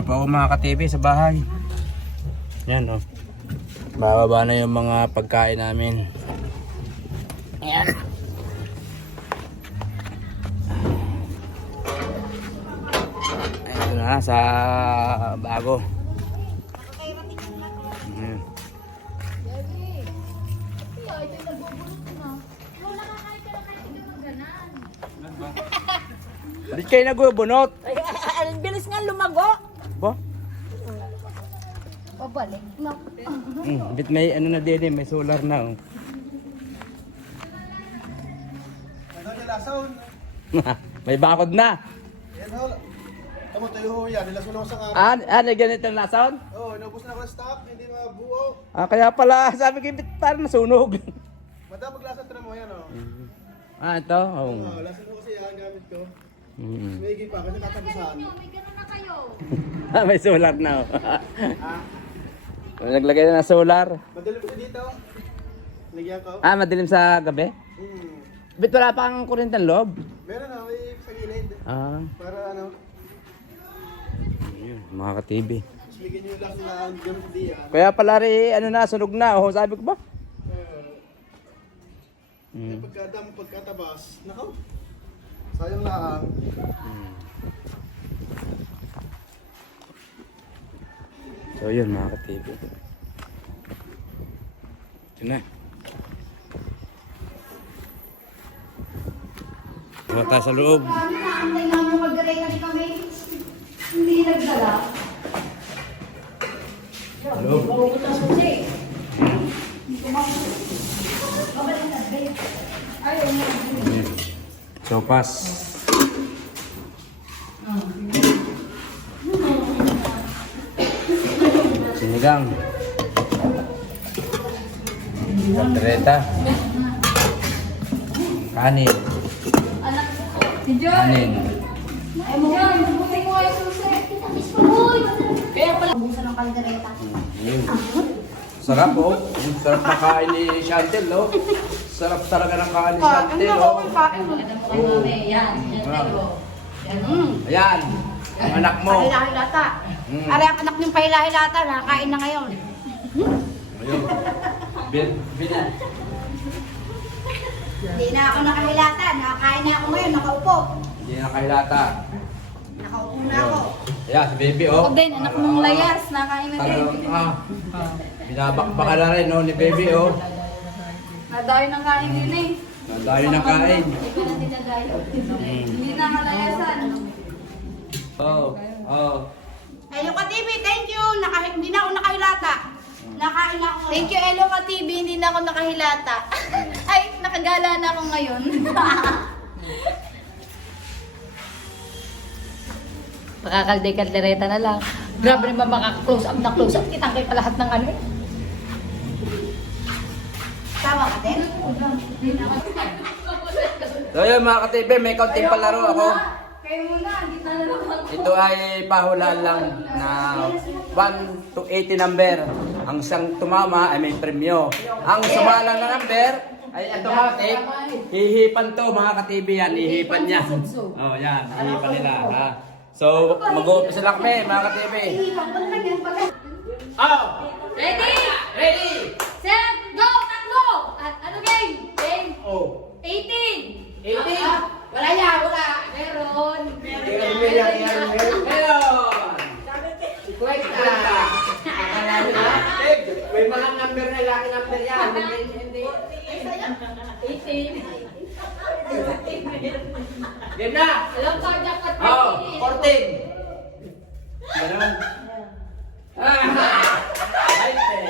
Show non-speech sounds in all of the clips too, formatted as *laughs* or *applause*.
na po ako mga ka-TV sa bahay. Yan o. Oh. Bababa na yung mga pagkain namin. Yan. Ito na sa bago. Ayan. Di kayo nagbubunot. Ang bilis nga lumago. Ba? Pabalik na. Hmm, bit may ano na din, may solar na oh. Ano niya lason? *laughs* may bakod na. Yan ho. Tamo tayo ho yan. Nilason ako sa nga. Ah, ah na ganito na sound? Oo, oh, inubos na ako ng stock. Hindi mabuo. Ah, kaya pala *laughs* sabi ko bit parang nasunog. Madam, maglasan ka na mo yan oh. ah, ito. Oh. Oo, lasan ko kasi yan gamit ko. Mm. May pa kasi katapusan. *laughs* Ah, may solar na oh. *laughs* Ah, Naglagay na ng solar. madalim ko dito. Lagyan ko. Ah, madilim sa gabi? Hmm. Bit wala pa kang kuryenteng loob. Meron na, may sa gilid. Ah, Para ano, yun, mga ka-TV. na ganun diyan. Kaya pala rin, ano na, sunog na. Oh, sabi ko ba? Uh, Mm. Pagkadam, pagkatabas, nako. Sayang lang. So yun mga ka-TV. Ito na. Mga tayo sa loob. Naantay na mo mag-ready kami. Hindi nagdala. Loob. Bago na susi. Hindi ko makakita. Babalik na. Ayaw mo. Sopas. Sinigang. Kaldereta. Kanin. Si John. Kanin. Ay mo. John, buti ko ay susi. Ng. Sarap oh. Ang Sarap na kain. Sarap talaga ng kain ni Chantel oh. Oo. Yan. Mm. Ayan. Ang anak mo. Pahilahi-lata. Mm. Aray ang anak niyong pahilahi-lata, nakakain na ngayon. Ayun. Bin, bin, Hindi na ako nakahilata, nakakain na ako ngayon, nakaupo. hindi na kailata. Nakaupo na ako. Ayan, si baby oh. Ako din, anak mong layas, nakain na din. Talagang, ah, binabakbaka na rin oh, ni baby oh. Nadayo ng kain din eh. Dami ng kain. Hindi ko na dinadayo. Mm. Hindi. Oh, oh. Hello ka TV, thank you. Naka, hindi na ako nakahilata. Nakain na ako. Thank you, Elo ka TV. Hindi na ako nakahilata. *laughs* Ay, nakagala na ako ngayon. *laughs* Makakalde-kaldereta na lang. Grabe naman makaka-close up na close up. Kitang kay pa lahat ng ano eh. Tawa ka din? So yun mga ka-TV, may kaunting palaro ako. Kayo muna, hindi na lang Ito ay pahulaan lang na 1 to 80 number. Ang siyang tumama ay may premyo. Ang sumalang na number ay automatic. Hihipan to mga ka-TV yan. Hihipan niya. Oh, yan. Hihipan nila. Ha? So, mag-uumpisa lang kami mga ka-TV. Oh! Ready? Ready! Oh. 18. 18. Ah, ah, Wala yan, wala. Meron. Meron, meron, meron, meron. Meron. Kwenta. Akala nyo na? May mga number na laki number yan. Hindi, Hindi. 18. Game na. Alam ko, dapat Oh, 14. Meron. Ah, 5,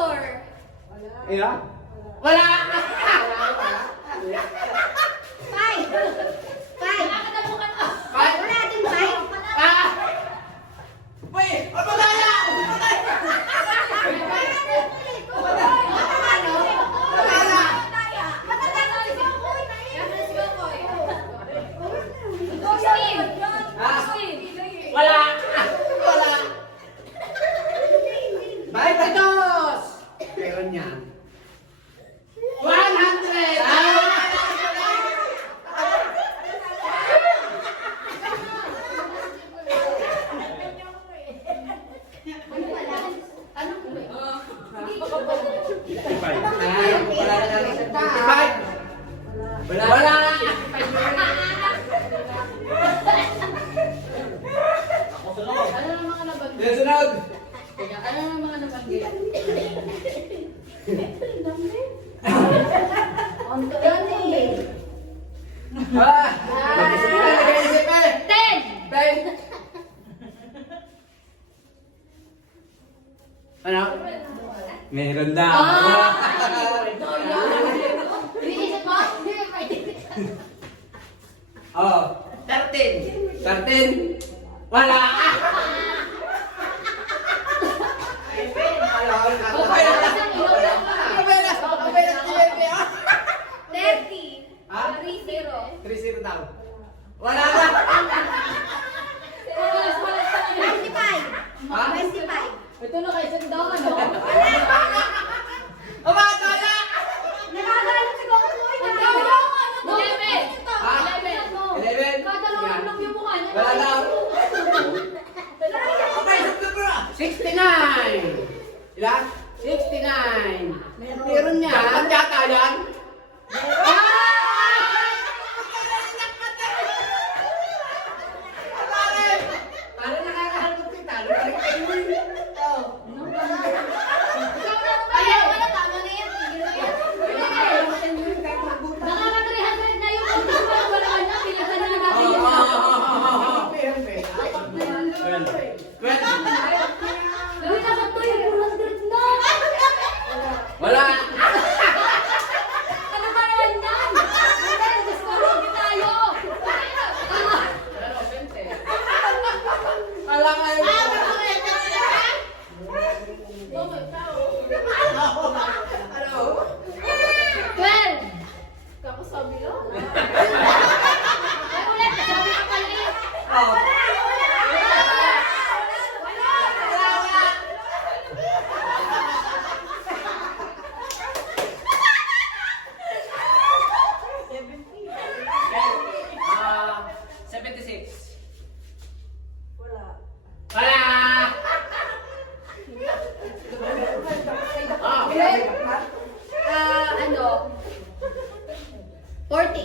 Four. Ila? Wala! Five. Five. Five? Wala din five. Ah! Wait! Ano na yan? Ano na yan? เป็นเวลา 69. Ilan? 69. Meron niya. Dapat yata yan.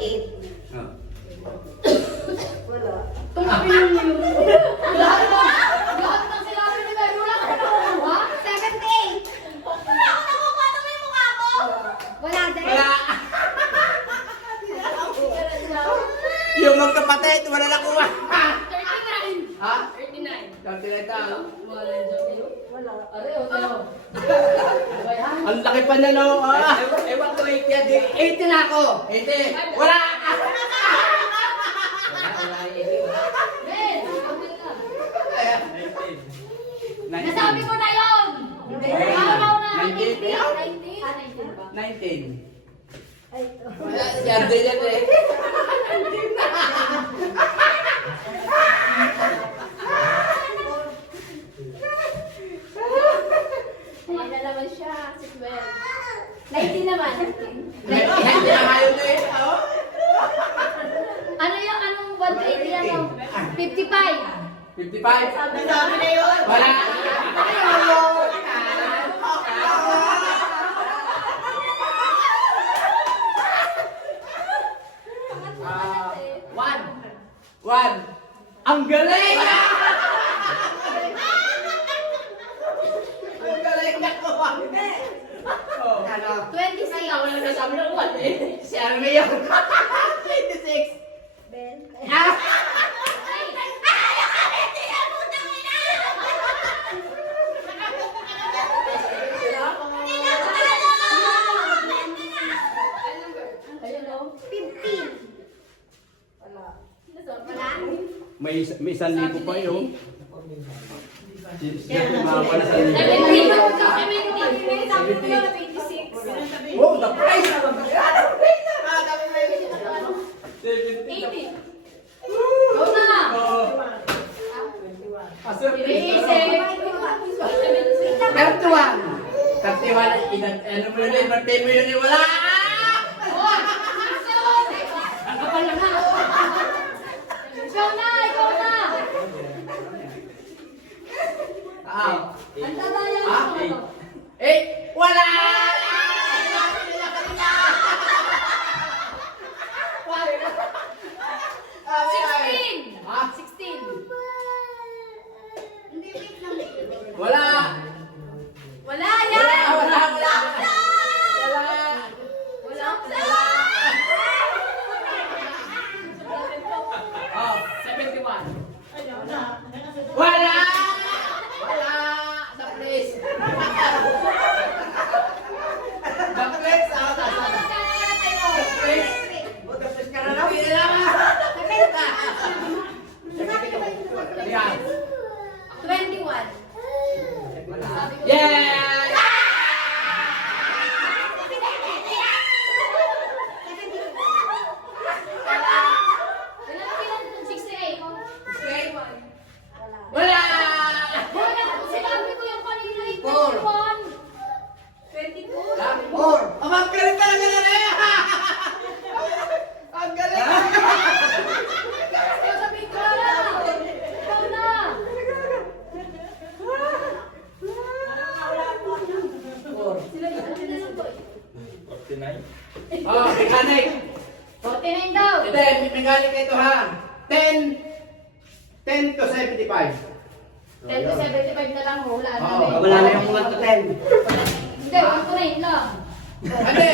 eight ਤਿੰਨ। ਯਾਦੇ ਜਦ ਰਹਿ May, may isang libo pa yun. Siyempre mawawala sa libo. 70. Oh, the price! Na. Oh. Asal Iniisip. 31. 31. Ilan, ano mo yun eh? Birthday mo yun eh? Wala! Ang kapal na nga. Ikaw na, ikaw na. Ah, Ang taba niya ah, ako. eight. Eh, wala! Sixteen. Ah, Sixteen. Hindi, wait lang. wala! Wala Wala, yan. wala, wala! Wala! Wala. Oh, 71. Wala! Wala! The place! The place out! The place! Oh, the place ka na lang! Hindi lang! Yan. 21. Yeah! Ilan ilan? 68. Wala! Wala. Sinabi ko yung kanina eh, Four. 21. 22. Four! Oh, ang galing talaga na rin! Ang galing! Ikaw sabihin ko na. Ikaw na. Sila yung ano na lang to. Oh, mechanic! 49 daw. Ito, may mechanic ito ha. 10 10 to 75. 10 to 75 na lang ho. Wala na. Oo, wala na yung 1 to 10. Hindi, 1 to 9 lang. Hindi!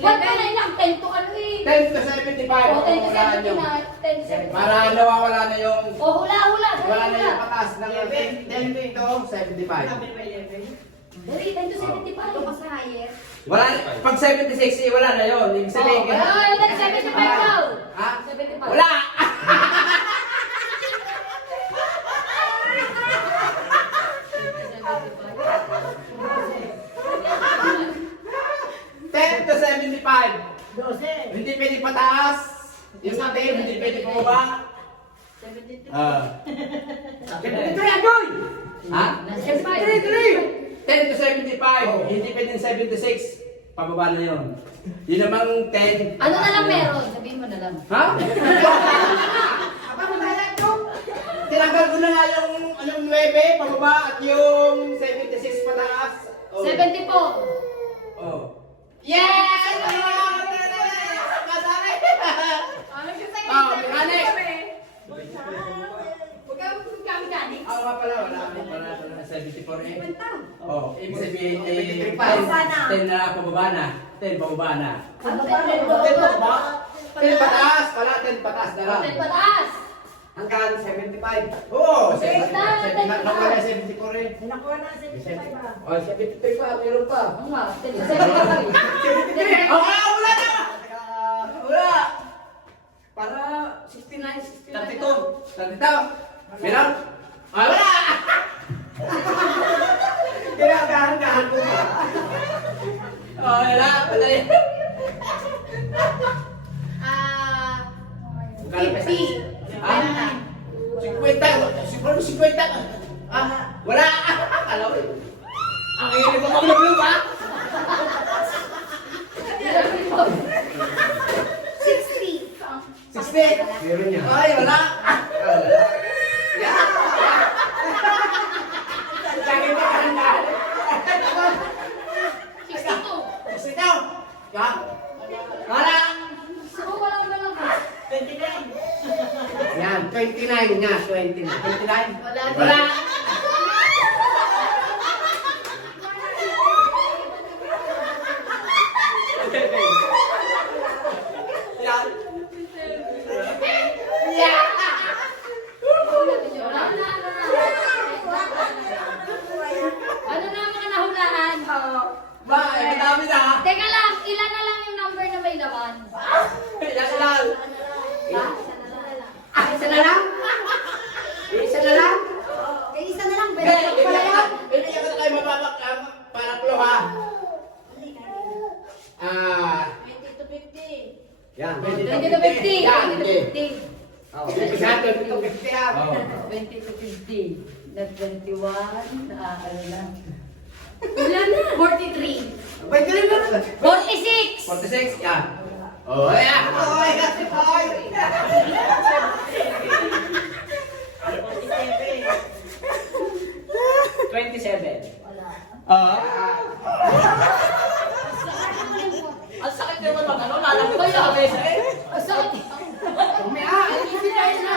1 to 9 lang. 10 to ano eh. 10 to 75. O, 10 to Wala 70 yung... na. 10 to 70. Para nawawala na yung... O, hula, hula. Wala na yung patas ng 10 to 75. Dali, 10 to 75. Ito pa sa highest. Wala pag 76, eh, wala na yun. Ibig sabihin, Oh, wala, wala, 75 daw. Ha? 75. Wala! Ten to 75. Hindi pwede pataas. Yung sa tape, hindi pwede pumaba. Ah. *laughs* Ito yan! Ha? 75. Tuloy, tuloy! 10 to 75. Hindi pwede 76. Pababa na yun. Yun namang 10. Ano na lang meron? Sabihin mo na lang. Ha? Tinanggal ko na nga yung, yung 9 pababa at yung 76 pataas. Oh. 70 po. Oh. Yes! Kasali! Oh, mechanic! Ako nga pala, wala ako pala, pala 74 eh. Oh, ibig sabihin, eh, 10, 10 na pababa na. 10 pababa na. 10 pababa? 10 pataas, pala 10 pataas na lang. 10 pataas. Hanggang 75. Oo, Ten na, ten na. Nakuha na 74 eh. Nakuha na 75 ba? Oh, 73 pa, meron pa. Oo nga, 10 to 75. 73! Oh, ah, wala na! Wala! Para 69, 32. 32. Meron? Ah, wala! *laughs* Kaya dahan-dahan ko pa. Oh, wala. Wala eh. Ah, Magkano pa sa- Ah? 50. Siguro 50. Ah, wala. Akala ko. eh. Ang hilig mo maglulog ha? 60. 60. Meron niya. Ay, wala. Ka? Parang... Sino wala ko 29. Yan, 29 nga, 29. 29? Wala. Wala. Yan. 20 to 50. Yan, 20 to okay. 50. Oh, isa, 20 to 50 ah. Oh. 20 to 50. Na 21. Na ano na. Wala na. 43. Pwede rin ba? 46. 46, yan. Oh, yan. Oh, ay, kasi pa. Ah. Ang sakit naman ng ano, lalaki sa mesa eh. Ang sakit. Umia, hindi tayo na.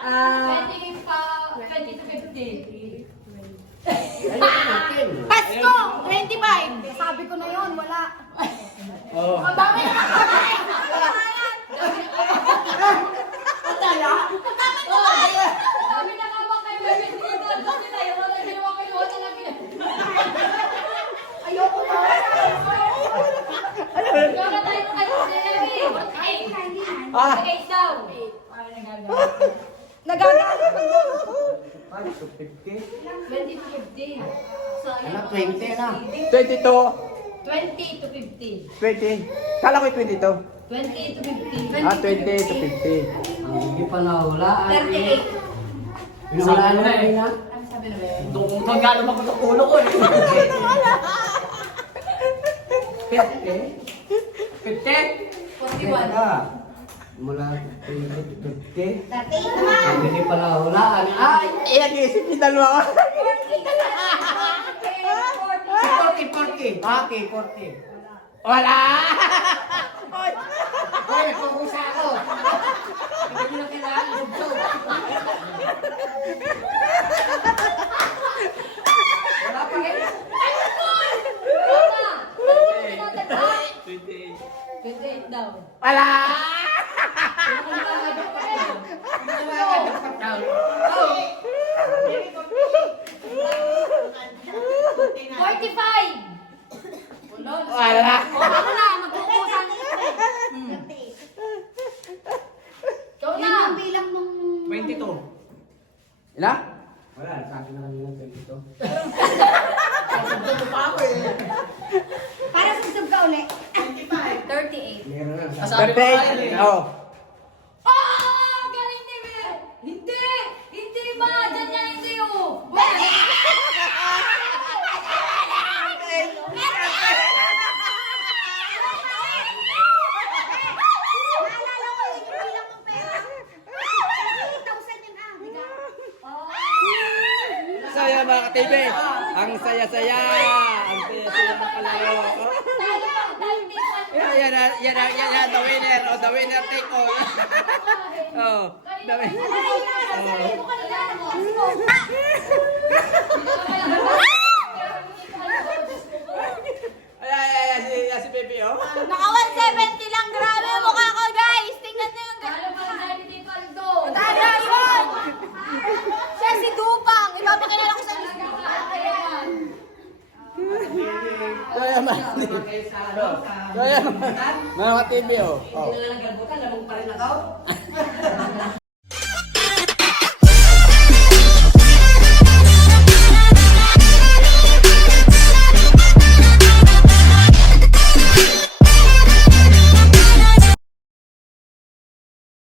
Ah. 20 pa. 20 to 50. Ayun natin. Pasko! 25. Sabi ko na yon wala. Oh. Ang dami na nakakain. Sabi na ka ba kayo may pinipon ko sila yung wala ginawa ko yung wala lang Ayoko na. Ikaw na tayo ng ano sa Elvi. Eight. Ah. Eight daw. Ay, nagagawa. Nagagalit. 5 to 50. 20 to 50. Ano, 20 na. 22, 20 to 50. 20. Kala ko 22. 20 to 50. Ah, 20 to 50. Ang hindi pa nahulaan. 38. Nahulaan na eh. Ano sabi na ba? Kung kung gaano ako sa ulo ko eh. 50? 41. Mula 20 to 50. 38 naman. Ang hindi pa nahulaan. Ay! Iyan yung isip ni dalawa. Si 40, 40. Okay, 40. Wala! Hoy, nagkukusa ako. Hindi mo na kailangan isubso. Wala pa rin. Tama. Sabi natin ha? 28. 28 daw. Wala! Forty-five. Wala! Ako na, magkukusan. Ikaw Yun na. ang bilang nung... 22. Ilan? Wala, sabi na kanina 22. Para susub ka uli. 38. Meron na. Birthday? Oh. Ah! Galing ni Mir! Hindi! Hindi ba? Diyan yan hindi oh! Wala! Naalala ko yun yung bilang ng pera. 8,000 yun ah. Biga. Ka-TV. Ang saya-saya. Ang saya-saya ng kalaro. Oh. Yan, yan, yan, yan, yan, yan, the winner. Oh, the winner take all. oh, the winner. Sabihin mo kanina. Ay, ay, ay, ay, si, ay, si Baby, oh. Naka 170 lang. Grabe ang mukha ko guys. Tingnan nyo yung... Ano pa na tayo dito Aldo? Tara yun! Siya si Dupang. Ipapakilala ko sa inyo. Kaya man. Mga ka-TV, oh. oh. Hindi na lang gabutan, lamang pa rin ako.